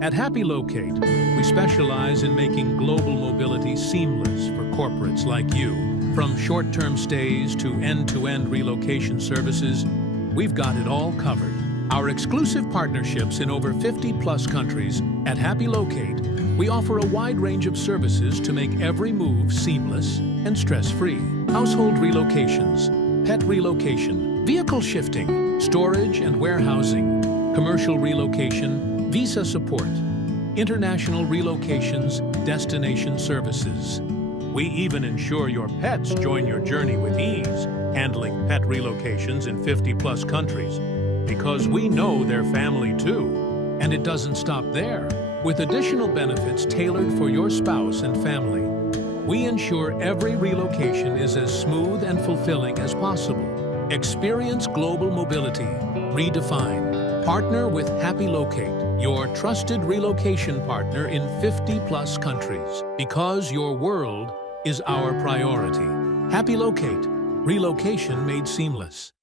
At HappyLocate, we specialize in making global mobility seamless for corporates like you. From short-term stays to end-to-end relocation services, we've got it all covered. Our exclusive partnerships in over 50-plus countries, at HappyLocate, we offer a wide range of services to make every move seamless and stress-free. Household relocations, pet relocation, vehicle shifting, storage and warehousing, commercial relocation, visa support, international relocations, destination services. We even ensure your pets join your journey with ease, handling pet relocations in 50-plus countries, because we know they're family too. And it doesn't stop there. With additional benefits tailored for your spouse and family, we ensure every relocation is as smooth and fulfilling as possible. Experience global mobility, redefined. Partner with HappyLocate, your trusted relocation partner in 50-plus countries, because your world is our priority. HappyLocate, relocation made seamless.